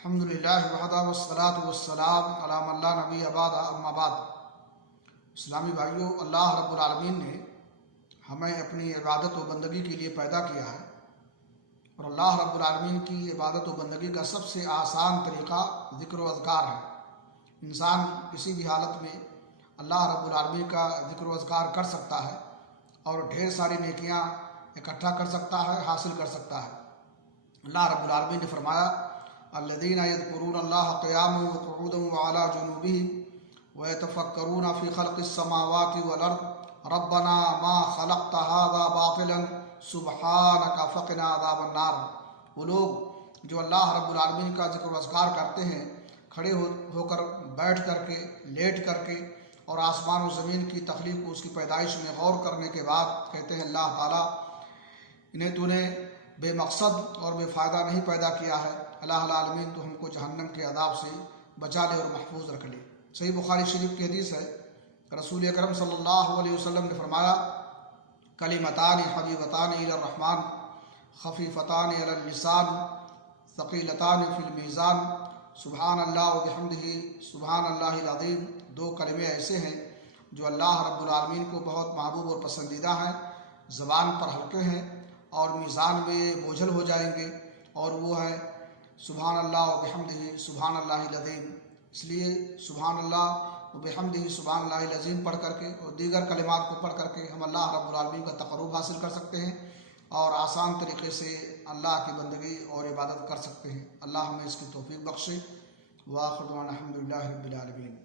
अल्हम्दुलिल्लाह वहदा वस्सलातु वस्सलाम अला मन ला नबी बाद अम्मा बाद। इस्लामी भाइयों, अल्लाह रब्बुल आलमीन ने हमें अपनी इबादत व बंदगी के लिए पैदा किया है और अल्लाह रब्बुल आलमीन की इबादत व बंदगी का सबसे आसान तरीक़ा ज़िक्र व अज़कार है। इंसान किसी भी हालत में अल्लाह रब्बुल आलमीन का ज़िक्र व अज़कार कर सकता है और ढेर सारी नेकियां इकट्ठा कर सकता है, हासिल कर सकता है। अल्लाह रब्बुल आलमीन ने फरमाया, अल्लज़ीना यज़कुरूनल्लाह क़ियामन व क़ुऊदन व अला जुनूबिहिम व यतफ़क्करूना फ़ी ख़ल्क़िस समावाति वल अर्ज़ रब्बना मा ख़लक़्त हाज़ा बातिलन सुब्हानका फ़क़िना अज़ाबन नार। वो लोग जो अल्लाह रब्बुल आलमीन का ज़िक्र व अज़कार करते हैं, खड़े होकर, बैठ करके, लेट करके और आसमान और ज़मीन की तख्लीक़ को, उसकी पैदाइश में गौर करने के बाद कहते हैं, अल्लाह ताला इन्हें तूने बेमकसद और बेफ़ायदा नहीं पैदा किया है। अल्लाह आलमीन तो हमको जहन्नम के अदाब से बचा ले और महफूज रख ले। सही बुखारी शरीफ की हदीस है, रसूल अकरम सल्लल्लाहु अलैहि वसल्लम ने फरमाया, कलिमतानि हबीबतानि इलर रहमान खफीफतानि अलल लिसान सक़ीलतानि फिल मीज़ान सुबहानल्लाह व बिहम्दिही सुबहानल्लाहिल अज़ीम। दो कलिमे ऐसे हैं जो अल्लाह रब्बुल आलमीन को बहुत महबूब और पसंदीदा हैं, ज़बान पर हल्के हैं और मीज़ान में बोझल हो जाएंगे, और वो है सुबहानल्लाह व बिहम्दिही सुबहानल्लाहिल अज़ीम। इसलिए सुबहानल्लाह व बिहम्दिही सुबहानल्लाहिल अज़ीम पढ़ करके और दीगर कलिमात को पढ़ करके हम अल्लाह रब्बुल आलमीन का तक़र्रुब हासिल कर सकते हैं और आसान तरीक़े से अल्लाह की बंदगी और इबादत कर सकते हैं। अल्लाह हमें इसकी तौफ़ीक़ बख्शे। व आखिर दुआना अल्हम्दुलिल्लाहि रब्बिल आलमीन।